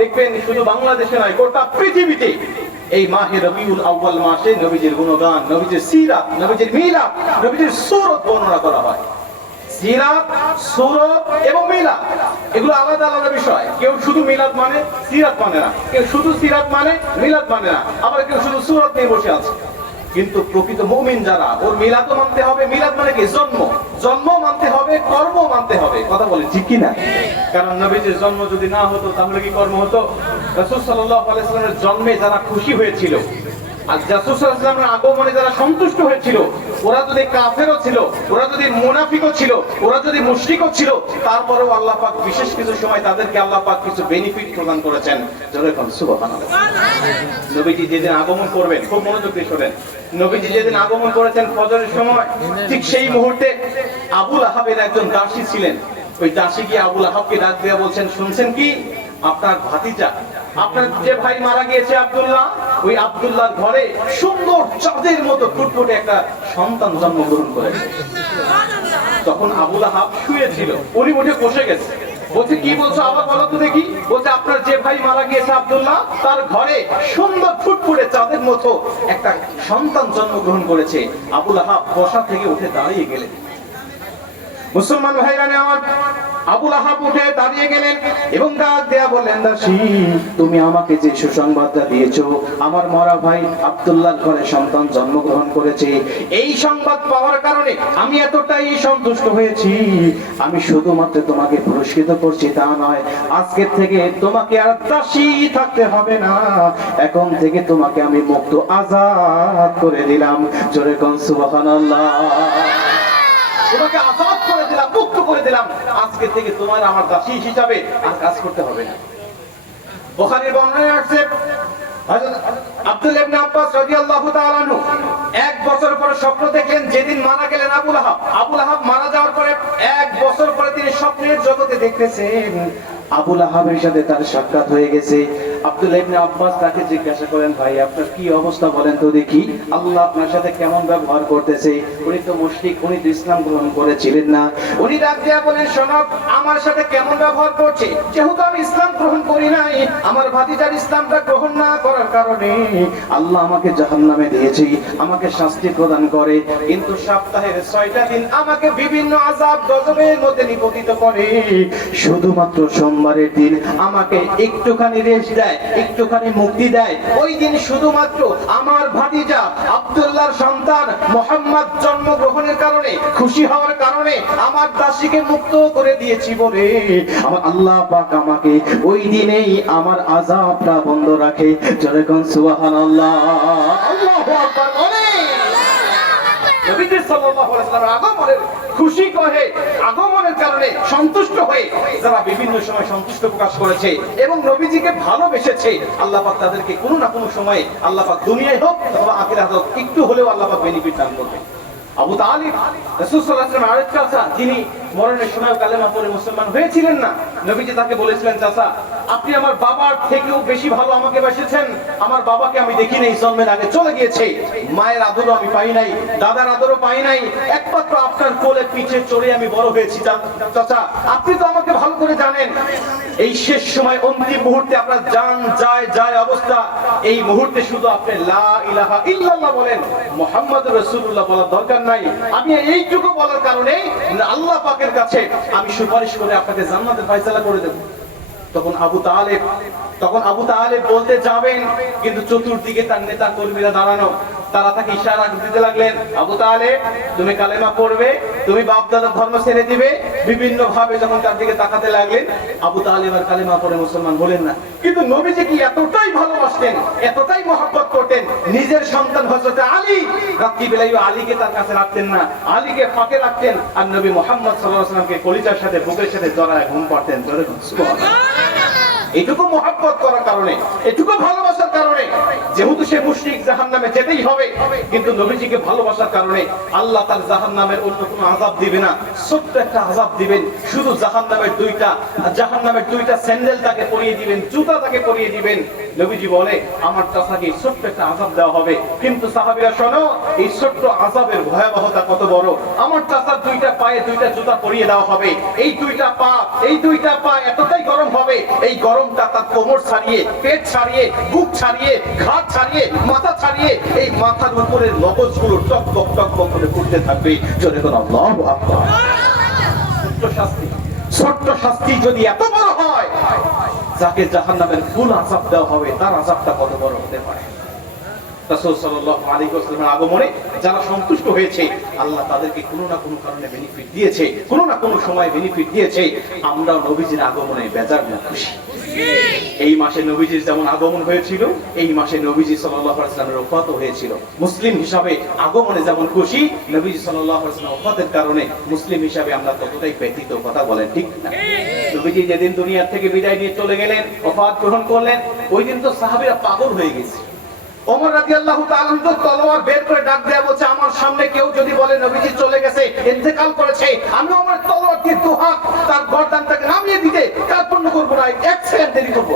দেখবেন শুধু বাংলাদেশে নয়, গোটা পৃথিবীতে এই মাহে রবিউল আউ্বাল মাসে নবীজির গুণগান, নবীজির সিরাত, নবীজির মিলাদ, নবীজির সুরত বর্ণনা করা হয়। সিরাত, সুরত এবং মিলাদ, এগুলো আলাদা আলাদা বিষয়। কেউ শুধু মিলাদ মানে সিরাত মানে না, কেউ শুধু সিরাত মানে মিলাদ মানে না, আবার কেউ শুধু সুরত নিয়ে বসে আছে। কিন্তু প্রকৃত মুমিন যারা, ওর মিলাদও মানতে হবে। মিলাদ মানে কি? জন্ম। জন্ম মানতে হবে, কর্ম মানতে হবে। কথা বলে ঠিক কিনা? কারণ নবীজির জন্ম যদি না হতো, তাহলে কি কর্ম হতো? রাসূল সাল্লাল্লাহু আলাইহি সাল্লামের জন্মে যারা খুশি হয়েছিল, আর রাসূল সাল্লাল্লাহু আলাইহি সাল্লামের আগমনে যারা সন্তুষ্ট হয়েছিল ওরা যদি কাফেরও ছিল, ওরা যদি মুনাফিকও ছিল, ওরা যদি মুশরিকও ছিল, তারপরেও আল্লাহ পাক বিশেষ কিছু সময় তাদেরকে আল্লাহ পাক কিছু বেনিফিট প্রদান করেছেন। নবীজি যেদিন আগমন করবেন, খুব মনোযোগ দিয়ে শোনেন। নবীজি যেদিন আগমন করেছেন ফজরের সময়, ঠিক সেই মুহূর্তে আবুল আহাবের একজন দাসী ছিলেন। ওই দাসী গিয়ে আবুল আহাবকে ডাক দিয়ে বলছেন, শুনছেন কি? আপনার ভাতিজা আপনার যে ভাই মারা গিয়েছে আব্দুল্লাহ, ওই আব্দুল্লাহর ঘরে সুন্দর চাঁদের মতো ফুটফুটে একটা সন্তান জন্মগ্রহণ করেছে তখন আবুল শুয়েছিল, উনি উঠে বসে গেছে। বলছে, কি বলছো আবার বলো তো দেখি। বলছে, আপনার যে ভাই মারা গিয়েছে আব্দুল্লাহ, তার ঘরে সুন্দর ফুটফুটে চাঁদের মতো একটা সন্তান জন্মগ্রহণ করেছে। আবুল আহাব বসা থেকে উঠে দাঁড়িয়ে গেলেন। মুসলমান ভাইরানে আমার আবুল আহাব উঠে দাঁড়িয়ে গেলেন এবং ডাক দেয়া বললেন তুমি আমাকে যে সুসংবাদটা দিয়েছ, আমার মরা ভাই ঘরে সন্তান জন্মগ্রহণ করেছে, এই সংবাদ পাওয়ার কারণে আমি এতটাই সন্তুষ্ট হয়েছি। আমি শুধুমাত্র তোমাকে পুরস্কৃত করছি, তা নয়, আজকের থেকে তোমাকে আর দাসী থাকতে হবে না। এখন থেকে তোমাকে আমি মুক্ত আজাদ করে দিলাম। জোরে কোন, সুবহানাল্লাহ। তোমাকে আজাদ দিলাম, আজকে থেকে তোমার আমার দাসী হিসাবে আর কাজ করতে হবে না। বোখারির বর্ণনায় আসছে আব্দুল ইবনে আব্বাস রাদিয়াল্লাহু তাআলা এক বছর পরে স্বপ্ন দেখলেন, যেদিন মারা গেলেন আবুল আহাব। আবুল আহাব মারা যাওয়ার পরে এক বছর পরে তিনি স্বপ্নের জগতে দেখতেছেন। আবুল আহাবের সাথে তার সাক্ষাৎ হয়ে গেছে। আব্দুল ইবনে আব্বাস তাকে জিজ্ঞাসা করেন, ভাই, আপনার কি অবস্থা বলেন তো দেখি। আল্লাহ আপনার সাথে কেমন ব্যবহার করতেছে? উনি তো মুশরিক, উনি তো ইসলাম গ্রহণ করেছিলেন না। উনি ডাক দিয়া বলেন শোনক আমার সাথে কেমন ব্যবহার করছে? যেহেতু আমি ইসলাম গ্রহণ করি নাই, আমার ভাতিজার ইসলামটা গ্রহণ না করার কারণে আল্লাহ আমাকে জাহান্নামে দিয়েছে, আমাকে শাস্তি প্রদান করে। কিন্তু সপ্তাহের ছয়টা দিন আমাকে বিভিন্ন আযাব গজবের মধ্যে নিপতিত করে। শুধুমাত্র সোমবারের দিন আমাকে একটুখানি রেস্ট দেয়, একটুখানি মুক্তি দেয়। ওই দিন শুধুমাত্র আমার ভাতিজা আব্দুল্লাহর সন্তান মোহাম্মদ জন্মগ্রহণের কারণে, খুশি হওয়ার কারণে আমার দাসীকে মুক্ত করে দিয়েছি বলে আমার আল্লাহ পাক আমাকে ওই দিনেই আমার আযাবটা বন্ধ রাখে। যেরকম সুবহানাল্লাহ। আল্লাহু বলে নবীজি সাল্লাল্লাহু আলাইহি আগমনের খুশি কহে, আগমনের কারণে সন্তুষ্ট হয়ে যারা বিভিন্ন সময় সন্তুষ্ট প্রকাশ করেছে এবং নবীজিকে ভালোবেসেছে, আল্লাহ পাক তাদেরকে কোনো না কোনো সময়, আল্লাহ পাক দুনিয়ায় হোক অথবা আখিরাতে হোক, একটু হলেও আল্লাহ পাক বেনিফিট দান করবে আবু তালিব, রাসূল সাল্লাল্লাহু আলাইহি ওয়াসাল্লাম আরেক চাচা, যিনি মরণের সময় কালেমা পড়ে মুসলমান হয়েছিলেন না, নবীজি তাকে বলেছিলেন, চাচা, আপনি আমার বাবার থেকেও বেশি ভালো আমাকে বাসেছেন আমার বাবাকে আমি দেখি নাই, জন্মের আগে চলে গিয়েছে। মায়ের আদরও আমি পাই নাই, দাদার আদরও পাই নাই, একমাত্র আপনার কোলে পিঠে চড়ে আমি বড় হয়েছি। চাচা, আপনি তো আমাকে ভালো করে জানেন, এই শেষ সময় অন্তিম মুহূর্তে আপনার যান, যায় যায় অবস্থা এই মুহূর্তে শুধু আপনি লা ইলাহা ইল্লাল্লাহ বলেন, মোহাম্মদ রাসূলুল্লাহ বলার দরকার নাই। আমি এইটুকু বলার কারণে আল্লাহ পাকের কাছে আমি সুপারিশ করে আপনাকে জান্নাতের ফয়সালা করে দেব। তখন আবু তালেব, তখন আবু তালেব বলতে যাবেন, কিন্তু চতুর্দিকে তার নেতা কর্মীরা দাঁড়ানো। তারা তাকে ইশারা দিতে লাগলেন, আবু তালেব, তুমি কালেমা পড়বে, তুমি বাপ দাদার ধর্ম ছেড়ে দিবে। বিভিন্ন ভাবে যখন তার দিকে তাকাতে লাগলেন, আবু তালেব আর কালেমা পড়ে মুসলমান বলেন না। কিন্তু নবীজি কি এতটাই ভালোবাসতেন, এতটাই মহব্বত করতেন, নিজের সন্তান হযরত আলী রাত্রিবেলায় আলীকে তার কাছে রাখতেন না, আলীকে ফাঁকে রাখতেন আর নবী মোহাম্মদ আলাইহি সাল্লামকে কলিজার সাথে, বুকের সাথে জড়ায় ঘুম পাড়তেন। এটুকু মহাব্বত করার কারণে, এটুকু ভালোবাসার কারণে যেহেতু সে মুশ্রিক জাহান নামে যেতেই হবে, কিন্তু নবীজিকে ভালোবাসার কারণে আল্লাহ তার জাহান নামের অন্য কোনো আজাব দিবে না। ছোট্ট একটা আজাব দিবেন, শুধু জাহান নামের দুইটা জাহান নামের দুইটা স্যান্ডেল তাকে পরিয়ে দিবেন, জুতা তাকে পরিয়ে দিবেন। নবীজি বলে আমার চাচাকে এই ছোট্ট একটা আযাব দেওয়া হবে। কিন্তু সাহাবীরা, শোনো, এই ছোট্ট আযাবের ভয়াবহতা কত বড়? আমার চাচার দুইটা পায়ে দুইটা জুতা পরিয়ে দেওয়া হবে। এই দুইটা পা, এই দুইটা পা এতটাই গরম হবে। এই গরমটা তার কোমর ছাড়িয়ে, পেট ছাড়িয়ে, বুক ছাড়িয়ে ঘাট ছাড়িয়ে, মাথা ছাড়িয়ে, এই মাথার উপরের মগজগুলো টক টক টক করে ফুটতে থাকবে। জোরে কোন আল্লাহু আকবার। ছোট্ট শাস্তি। ছোট্ট শাস্তি যদি এত বড় হয় যাকে জাহান্নামের ফুল আসাব দেওয়া হবে তার আসাবটা কত বড় হতে পারে? আগমনে যারা সন্তুষ্ট হয়েছে, আল্লাহ তাদেরকে কোনো না কোনো কারণে বেনিফিট দিয়েছে, কোনো না কোনো সময় বেনিফিট দিয়েছে। নবীজির আগমনে বেজার না খুশি। এই মাসে নবীজির যেমন আগমন হয়েছিল, এই মাসে নবীজি ওফাত হয়েছিল। মুসলিম হিসাবে আগমনে যেমন খুশি, নবীজি ওয়াসাল্লামের ওফাতের কারণে মুসলিম হিসাবে আমরা ততটাই ব্যতীত কথা বলেন, ঠিক না? নবীজি যেদিন দুনিয়া থেকে বিদায় নিয়ে চলে গেলেন, ওফাত গ্রহণ করলেন, ওই দিন তো সাহাবীরা পাগল হয়ে গেছে। ওমর তাআলা তো তলোয়ার বের করে ডাক বলছে, আমার সামনে কেউ যদি বলে, নবীজি চলে গেছে, ইন্তেকাল করেছে, আমি তলোয়ার দিয়ে তার গর্দানটাকে নামিয়ে দিতে কার্পণ্য করব না, এক সেকেন্ড দেরি করব।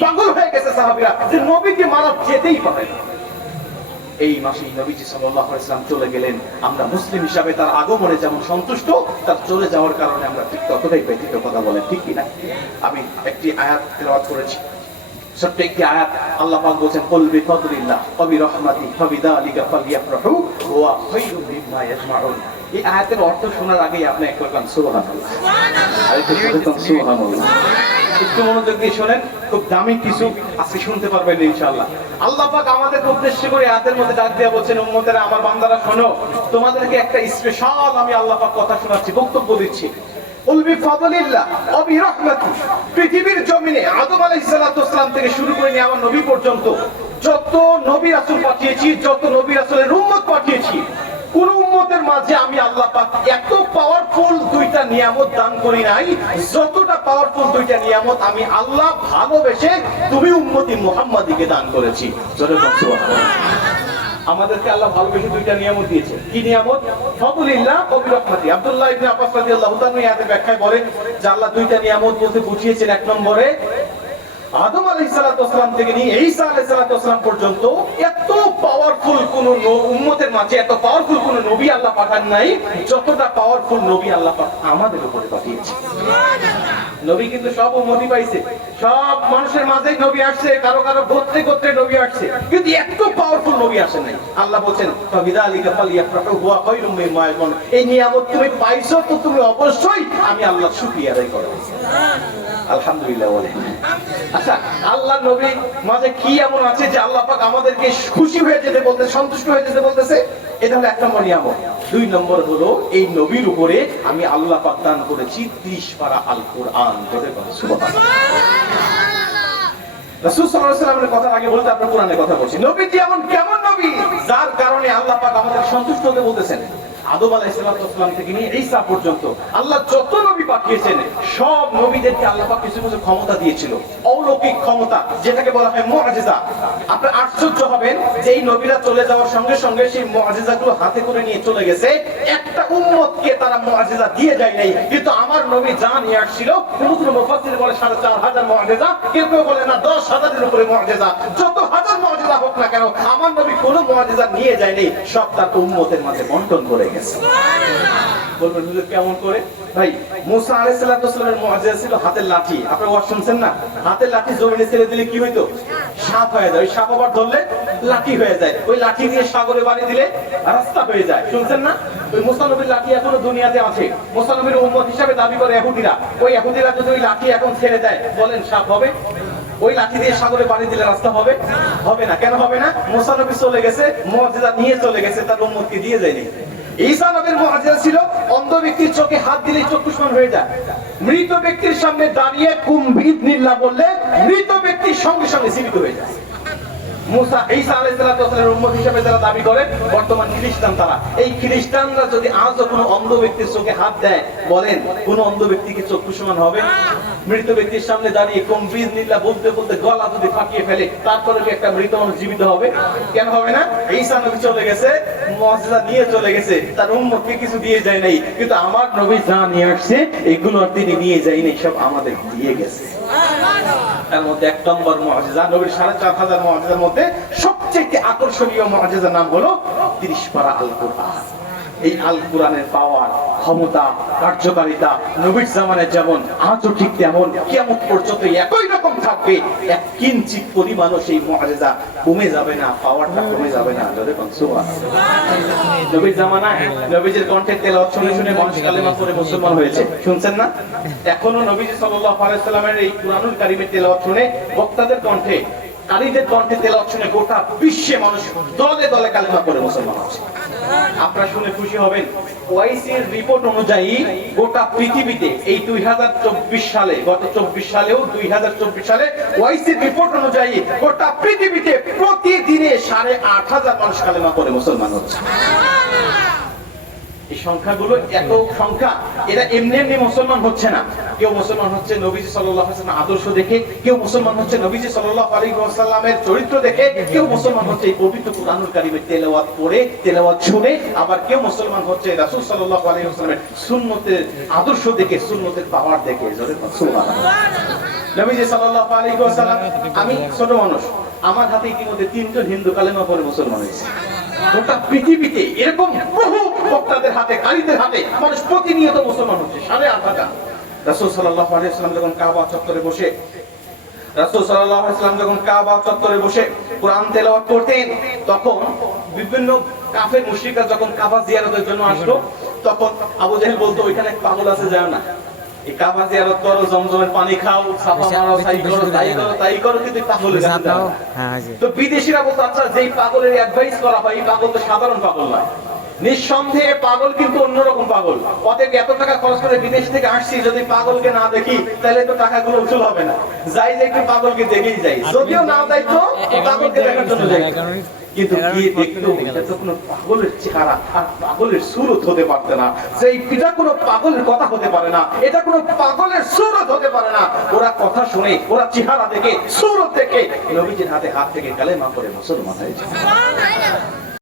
পাগল হয়ে গেছে সাহাবীরা, যে নবীকে মারা যেতেই পারে এই মাসে নবীজি সাল্লাল্লাহু আলাইহি সাল্লাম চলে গেলেন। আমরা মুসলিম হিসাবে তার আগমনে যেমন সন্তুষ্ট, তার চলে যাওয়ার কারণে আমরা ঠিক ততটাই ব্যতীত কথা বলেন, ঠিক কিনা? আমি একটি আয়াত তেলাওয়াত করেছি। আয়াত আল্লাহ পাক ওয়া মিম্মা ইয়াজমাউন। এই আয়াতের অর্থ শোনার আপনি একবার সুবহানাল্লাহ। সুবহানাল্লাহ। একটু মনোযোগ দিয়ে খুব দামি কিছু আজকে শুনতে পারবেন ইনশাআল্লাহ। আল্লাহ পাক আমাদের উদ্দেশ্য করে আয়াতের মধ্যে ডাক দেয়া বলছেন, উম্মতেরা, আমার বান্দারা শোনো, তোমাদেরকে একটা স্পেশাল আমি আল্লাহ পাক কথা শোনাচ্ছি, বক্তব্য দিচ্ছি। পৃথিবীর জমিনে আদম ওয়াসসালাম থেকে শুরু করে নিয়ে আমার নবী পর্যন্ত যত নবী পাঠিয়েছি, যত পাঠিয়েছি, কোন উম্মতের মাঝে আমি আল্লাহ পাক এত পাওয়ারফুল দুইটা নিয়ামত দান করি নাই, যতটা পাওয়ারফুল দুইটা নিয়ামত আমি আল্লাহ ভালোবেসে তুমি উম্মতি মুহাম্মাদিকে দান করেছি। আমাদেরকে আল্লাহ ভালোবেসে দুইটা নিয়ামত দিয়েছে। কি নিয়ামত? ফদলিল্লাহ ও বিরহমাতি। আব্দুল্লাহ ইবনে আব্বাস রাদিয়াল্লাহু তাআলা এই আয়াতের ব্যাখ্যায় বলেন যে আল্লাহ দুইটা নিয়ামত বলতে বুঝিয়েছেন। এক নম্বরে আদম থেকে নিয়ে ঈসা পর্যন্ত এত পাওয়ারফুল কোন উম্মতের মাঝে এত পাওয়ারফুল কোন নবী আল্লাহ পাঠান নাই যতটা পাওয়ারফুল নবী আল্লাহ পাক আমাদের উপরে পাঠিয়েছে। নবী কিন্তু সব উম্মতি পাইছে। সব মানুষের মাঝেই নবী আসছে কারও কারও গোত্রে গোত্রে নবী আসছে। কিন্তু এত পাওয়ারফুল নবী আসে নাই। আল্লাহ ইয়াজমাউন এই নিয়ামত তুমি পাইছো তো তুমি অবশ্যই আমি আল্লাহর শুকরিয়া আদায় করো আলহামদুলিল্লাহ বলে। আচ্ছা আল্লাহ নবী মাঝে কি এমন আছে যে আল্লাহ পাক আমাদেরকে খুশি হয়ে যেতে বলতে সন্তুষ্ট হয়ে যেতে বলতেছে? এটা হলো এক নম্বর নিয়ামত। দুই নম্বর হলো এই নবীর উপরে আমি আল্লাহ পাক দান করেছি ত্রিশ পারা আল কোরআন রাসূল সাল্লাল্লাহু আলাইহি কথা আগে বলতে আপনার কোরআনের কথা বলছি। নবীজি এমন কেমন নবী? যার কারণে আল্লাহ পাক আমাদের সন্তুষ্ট হতে বলতেছেন। আদম আলাইহিস সালাম থেকে নিয়ে ঈসা পর্যন্ত আল্লাহ যত নবী পাঠিয়েছেন, সব নবীদেরকে আল্লাহ পাক কিছু কিছু ক্ষমতা দিয়েছিল। অলৌকিক ক্ষমতা, যেটাকে বলা হয় মুআজিজা। আপনি আশ্চর্য হবেন যে এই নবীরা চলে যাওয়ার সঙ্গে সঙ্গে সেই মুআজিজাগুলো হাতে করে নিয়ে চলে গেছে। একটা উম্মতকে তারা মুআজিজা দিয়ে যায় নাই। কিন্তু আমার নবী যা নিয়ে আসছিল মুফাসসির বলে সাড়ে চার হাজার মুআজিজা, কেউ কেউ বলে, না, দশ হাজারের উপরে মুআজিজা। যত হাজার মুআজিজা হোক না কেন, আমার নবী কোনো মুআজিজা নিয়ে যায়নি সব তার উম্মতের মাঝে বন্টন করে গেছে। বলবেন কেমন করে? ভাই, মুসা ছিল হাতের লাঠি। ওয়াজ শুনছেন না? হাতের লাঠি জমিনে ছেড়ে দিলে কি হইতো? সাপ হয়ে যায়। ওই সাপ আবার ধরলে লাঠি হয়ে যায়। ওই লাঠি দিয়ে সাগরে বাড়ি দিলে রাস্তা হয়ে যায়। শুনছেন না? ওই মুসানবীর লাঠি এখনও দুনিয়াতে আছে। মুসানবীর উম্মত হিসাবে দাবি করে ইহুদিরা। ওই ইহুদিরা যদি ওই লাঠি এখন ছেড়ে দেয়, বলেন সাপ হবে? ওই লাঠি দিয়ে সাগরে পানি দিলে রাস্তা হবে? হবে না। কেন হবে না? মুসানবী চলে গেছে মুআজিজা নিয়ে চলে গেছে, তার উম্মতকে দিয়ে যায়নি। ছিল অন্ধ ব্যক্তির হাত দিলে হয়ে যায়। মৃত ব্যক্তির সামনে দাঁড়িয়ে কুম নিল্লা বললে মৃত ব্যক্তির সঙ্গে সঙ্গে জীবিত হয়ে যায়। মুসা যারা দাবি করে বর্তমান খ্রিস্টান তারা। এই খ্রিস্টানরা যদি আজও কোনো অন্ধ ব্যক্তির চোখে হাত দেয়, বলেন, কোন অন্ধ হবে? মৃত ব্যক্তির সামনে দাঁড়িয়ে কম্বিজ নিল্লা বলতে বলতে গলা যদি ফেলে, তারপরে কি একটা মৃত মানুষ জীবিত হবে? কেন হবে না? নবী চলে গেছে মুআজিজা নিয়ে চলে গেছে। তার উম্মতকে কিছু দিয়ে যায় নাই। কিন্তু আমার নবী যা নিয়ে আসছে, এগুলো তিনি নিয়ে যায়নি, সব আমাদের দিয়ে গেছে। তার মধ্যে এক নম্বর মহাজেজা, নবীর সাড়ে চার হাজার মহাজেজার মধ্যে সবচেয়ে আকর্ষণীয় মহাজেজার নাম হলো তিরিশ পারা আল কোরআন এই আল কোরআনের পাওয়ার ক্ষমতা, কার্যকারিতা নবীর জামানে যেমন, আজও ঠিক তেমন, কিয়ামত পর্যন্ত একই রকম থাকবে। এক কিঞ্চিত পরিমাণও সেই মুআজিজা কমে যাবে না পাওয়ারটা কমে যাবে না। নবীর নবীজির কণ্ঠে তেলাওয়াত শুনে মানুষ কালেমা পড়ে মুসলমান হয়েছে। শুনছেন না? এখনও নবীজি সাল্লাল্লাহু আলাইহি সাল্লামের এই কুরআনুল কারীমের তেলাওয়াত শুনে বক্তাদের কণ্ঠে, কারীদের কণ্ঠে শুনে গোটা বিশ্বে মানুষ দলে দলে কালেমা পড়ে মুসলমান হচ্ছে। আপনারা শুনে খুশি হবেন। ওয়াইসির রিপোর্ট অনুযায়ী গোটা পৃথিবীতে এই দুই হাজার চব্বিশ সালে, গত চব্বিশ সালেও দুই হাজার চব্বিশ সালে ওয়াইসির রিপোর্ট অনুযায়ী গোটা পৃথিবীতে প্রতিদিনে সাড়ে আট হাজার মানুষ কালেমা করে মুসলমান হচ্ছে। এই সংখ্যাগুলো এত সংখ্যা। এরা এমনি এমনি মুসলমান হচ্ছে না। কেউ মুসলমান হচ্ছে নবীজি আলাইহি আদর্শ দেখে, কেউ মুসলমান হচ্ছে নবীজি ওয়াসাল্লামের চরিত্র দেখে, কেউ মুসলমান হচ্ছে এই পবিত্র কুরআনুল তেলাওয়াত পড়ে, তেলাওয়াত শুনে, আবার কেউ মুসলমান হচ্ছে রাসূল আলাইহি ওয়াসাল্লামের সুন্নতের আদর্শ দেখে, সুন্নতের পাওয়ার দেখে। নবীজি আলাইহি ওয়াসাল্লাম, আমি ছোট মানুষ, আমার হাতে ইতিমধ্যে তিনজন হিন্দু কালেমা পড়ে মুসলমান হয়েছে। গোটা পৃথিবীতে এরকম বহু বক্তাদের হাতে কারীদের হাতে মানুষ প্রতিনিয়ত মুসলমান হচ্ছে সাড়ে আট হাজার। রাসূল আলাইহি যখন কাবা চত্বরে বসে রাসূল আলাইহি যখন কাবা চত্বরে বসে কোরআন তেলাওয়াত করতেন তখন বিভিন্ন কাফের মুশরিকরা যখন কাবা জিয়ারতের জন্য আসলো তখন আবু জাহেল বলতো ওইখানে পাগল আছে যায় না। এই কাবা জিয়ারত করো জমজমের পানি খাও সাফা মারো তাই করো তাই করো তাই করো কিন্তু না। হ্যাঁ তো বিদেশিরা বলতো আচ্ছা যেই পাগলের অ্যাডভাইস করা হয় এই পাগল তো সাধারণ পাগল নয়। নিঃসন্দেহে পাগল কিন্তু অন্যরকম পাগল। অতএব এত টাকা খরচ করে বিদেশ থেকে আসছি, যদি পাগলকে না দেখি, তাহলে তো টাকাগুলো উসুল হবে না। যাই যাই একটু পাগলকে দেখেই যাই। যদিও না যাই তো পাগলকে দেখার জন্য যাই। কিন্তু গিয়ে দেখল, এটা তো কোনো পাগলের চেহারা, আর পাগলের সুরত হতে পারতে না। সেই পিতা কোনো পাগলের কথা হতে পারে না, এটা কোনো পাগলের সুরত হতে পারে না। ওরা কথা শুনে, ওরা চেহারা দেখে, সুরত দেখে, নবীজির হাতে হাত থেকে কালেমা করে মুসলমান